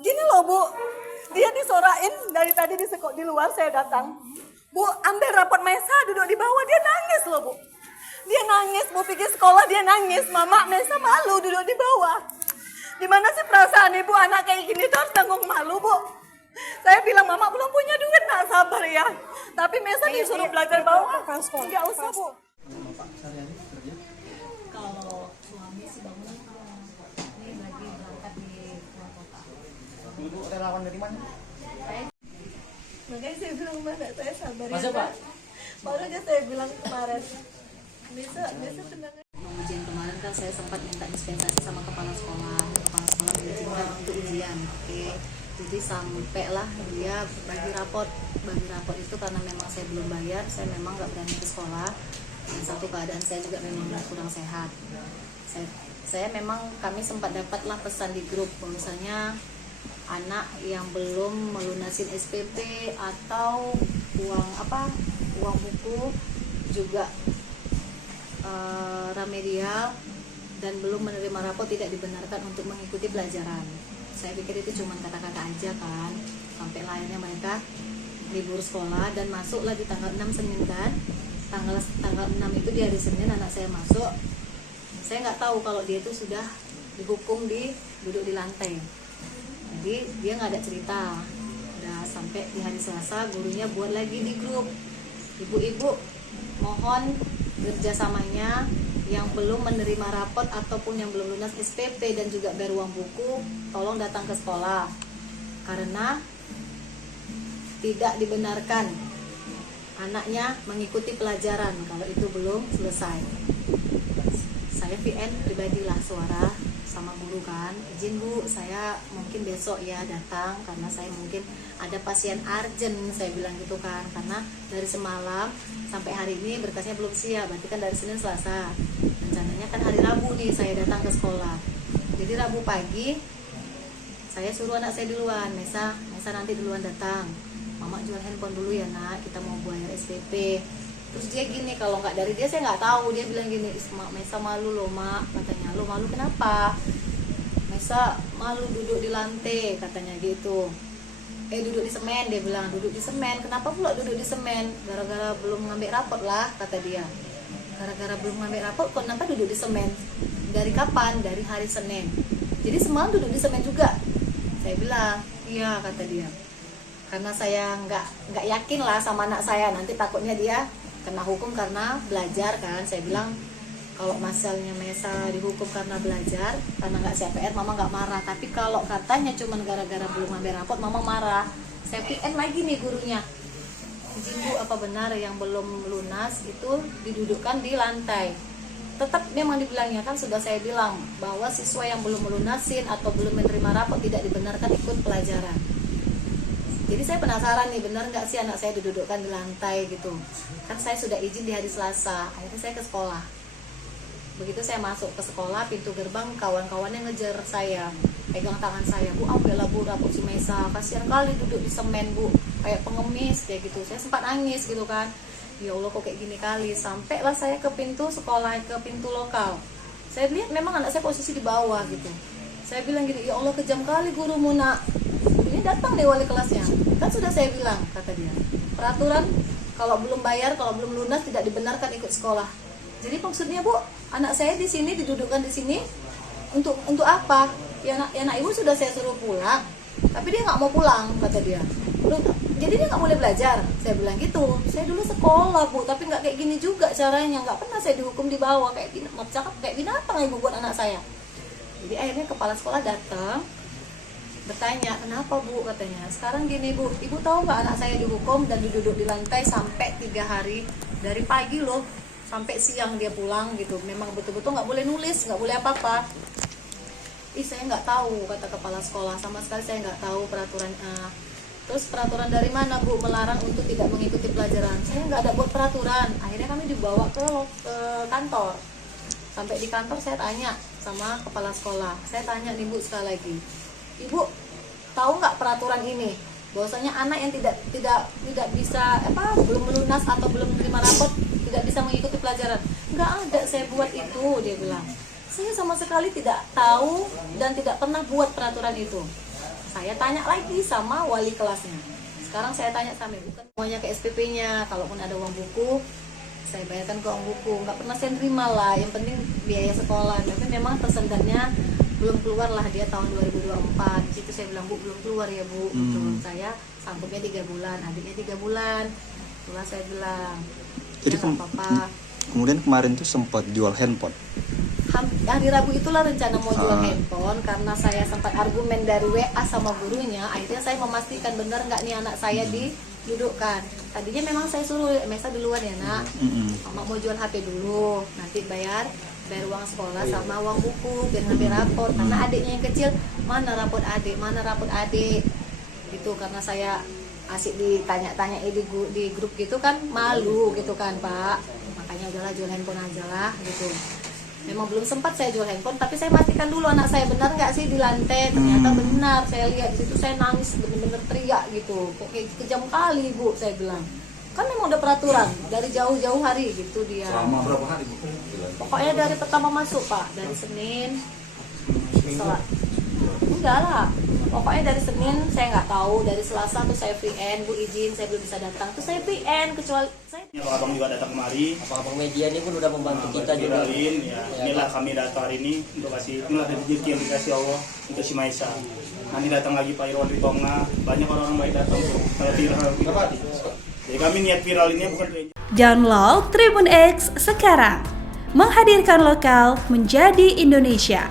Gini loh Bu, dia disorain dari tadi di luar saya datang. Bu, ambil rapot Mesa duduk di bawah, dia nangis loh Bu. Dia nangis, Bu pikir sekolah dia nangis. Mama, Mesa malu duduk di bawah. Gimana sih perasaan ibu anak kayak gini tuh harus tanggung malu Bu. Saya bilang Mama belum punya duit, nak sabar ya. Tapi Mesa disuruh belajar bawah. Nggak usah Bu. Kalau suami sih bangun ini lagi berangkat di luar kota. Ibu relawan dari mana? Makanya saya bilang mana saya sabar Masa, ya. Pak? Baru aja saya bilang kemarin. Bisa tenang. Ujian kemarin kan saya sempat minta dispensasi sama kepala sekolah. Kepala sekolah mengizinkan untuk ujian. Oke. Jadi sampailah dia bagi rapot itu karena memang saya belum bayar, saya memang nggak berani ke sekolah. Dan satu keadaan saya juga memang kurang sehat. Saya memang kami sempat dapatlah pesan di grup bahwasanya anak yang belum melunasin SPP atau uang buku juga remedial dan belum menerima rapot tidak dibenarkan untuk mengikuti pelajaran. Saya pikir itu cuma kata-kata aja kan, sampai akhirnya mereka libur sekolah dan masuklah di tanggal 6 Senin kan. Tanggal 6 itu di hari Senin anak saya masuk. Saya nggak tahu kalau dia itu sudah dihukum duduk di lantai. Jadi dia nggak ada cerita. Udah sampai di hari Selasa gurunya buat lagi di grup. Ibu-ibu mohon kerjasamanya yang belum menerima rapot ataupun yang belum lunas SPP dan juga bayar uang buku, tolong datang ke sekolah karena tidak dibenarkan anaknya mengikuti pelajaran kalau itu belum selesai. Saya VN pribadilah suara sama guru kan, izin Bu, saya mungkin besok ya datang karena saya mungkin ada pasien urgent, saya bilang gitu kan, karena dari semalam sampai hari ini berkasnya belum siap, berarti kan dari Senin Selasa, rencananya kan hari Rabu nih saya datang ke sekolah. Jadi Rabu pagi saya suruh anak saya duluan, Mesa nanti duluan datang, Mama jual handphone dulu ya nak, kita mau bayar SPP. Terus dia gini, kalau nggak dari dia saya nggak tahu, dia bilang gini, Mesa malu loh mak, katanya. Lo malu kenapa? Mesa malu duduk di lantai, katanya gitu. Duduk di semen, dia bilang, duduk di semen. Kenapa pula duduk di semen? Gara-gara belum ngambil rapot lah, kata dia. Gara-gara belum ngambil rapot, kenapa duduk di semen? Dari kapan? Dari hari Senin. Jadi semalam duduk di semen juga. Saya bilang, iya, kata dia. Karena saya nggak yakin lah sama anak saya, nanti takutnya dia kena hukum karena belajar kan. Saya bilang kalau masalahnya Mesa dihukum karena belajar, karena nggak siap PR, Mama nggak marah. Tapi kalau katanya cuma gara-gara belum ngambil rapot, Mama marah. Saya PN lagi nih gurunya, izin Bu, apa benar yang belum lunas itu didudukkan di lantai? Tetap memang dibilangnya kan, sudah saya bilang bahwa siswa yang belum melunasin atau belum menerima rapot tidak dibenarkan ikut pelajaran. Jadi saya penasaran nih, benar nggak sih anak saya didudukkan di lantai gitu. Kan saya sudah izin di hari Selasa, akhirnya saya ke sekolah. Begitu saya masuk ke sekolah, pintu gerbang kawan-kawannya ngejar saya, pegang tangan saya, Bu, ambillah Bu rapot si Mesa, kasihan kali duduk di semen Bu, kayak pengemis kayak gitu. Saya sempat nangis gitu kan, ya Allah kok kayak gini kali. Sampailah saya ke pintu sekolah, ke pintu lokal. Saya lihat memang anak saya posisi di bawah gitu. Saya bilang gini, ya Allah kejam kali gurumu nak. Ini datang deh wali kelasnya, kan sudah saya bilang, kata dia, peraturan kalau belum bayar, kalau belum lunas tidak dibenarkan ikut sekolah. Jadi maksudnya Bu, anak saya di sini didudukkan di sini untuk apa? Ya nak ibu sudah saya suruh pulang, tapi dia nggak mau pulang, kata dia. Jadi dia nggak boleh belajar. Saya bilang gitu. Saya dulu sekolah Bu, tapi nggak kayak gini juga caranya. Nggak pernah saya dihukum di bawah kayak binatang ibu buat anak saya. Jadi akhirnya kepala sekolah datang, bertanya, kenapa Bu, katanya. Sekarang gini Bu, ibu tahu nggak anak saya dihukum dan duduk di lantai sampai 3 hari, dari pagi loh sampai siang dia pulang gitu. Memang betul-betul nggak boleh nulis, nggak boleh apa-apa. Saya nggak tahu, kata kepala sekolah, sama sekali saya nggak tahu peraturan. Terus peraturan dari mana Bu melarang untuk tidak mengikuti pelajaran? Saya nggak ada buat peraturan. Akhirnya kami dibawa ke kantor. Sampai di kantor saya tanya sama kepala sekolah, saya tanya nih Bu sekali lagi, Ibu tahu nggak peraturan ini bahwasanya anak yang tidak bisa belum melunas atau belum menerima rapot tidak bisa mengikuti pelajaran? Nggak ada saya buat itu, dia bilang. Saya sama sekali tidak tahu dan tidak pernah buat peraturan itu. Saya tanya lagi sama wali kelasnya. Sekarang saya tanya sama ibu, kan semuanya ke SPP-nya. Kalaupun ada uang buku, saya bayarkan ke uang buku. Nggak pernah saya terima lah. Yang penting biaya sekolah. Tapi memang tersendatnya belum keluar lah dia tahun 2024. Di situ saya bilang, Bu, belum keluar ya Bu. Saya sanggupnya 3 bulan, adiknya 3 bulan. Itulah saya bilang. Jadi Ya, nggak apa-apa. kemudian kemarin tuh sempat jual handphone. Hari Rabu itulah rencana mau jual handphone, karena saya sempat argumen dari WA sama gurunya. Akhirnya saya memastikan benar nggak nih anak saya didudukkan. Tadinya memang saya suruh Mesa duluan ya nak, Mama mau jual HP dulu, nanti bayar uang sekolah sama uang buku biar ngambil rapor. Karena adiknya yang kecil, mana rapor adik gitu. Karena saya asik ditanya-tanya di grup gitu kan, malu gitu kan Pak. Makanya udahlah jual handphone aja lah gitu. Memang belum sempat saya jual handphone, tapi saya pastikan dulu anak saya benar nggak sih di lantai. Ternyata benar, saya lihat di situ, saya nangis bener-bener teriak gitu. Kok kayak kejam kali Bu, saya bilang. Kan memang udah peraturan dari jauh-jauh hari gitu dia. Selama berapa hari Bu? Pokoknya dari pertama masuk Pak, dari Senin. Enggak lah, pokoknya dari Senin saya nggak tahu, dari Selasa tuh saya VN, Bu izin saya belum bisa datang, tuh saya VN, kecuali saya. Abang juga datang kemari. Abang media ini pun udah membantu kita juga. Viralin, ya. Inilah kami datang hari ini untuk kasih, inilah rezeki yang dikasih Allah untuk si Maisa. Nanti datang lagi Pak Irwan Ribonga, banyak orang-orang baik datang tuh. Kalau viral gitu. Jadi kami niat viral ini bukan kayak. Download Tribun X sekarang, menghadirkan lokal menjadi Indonesia.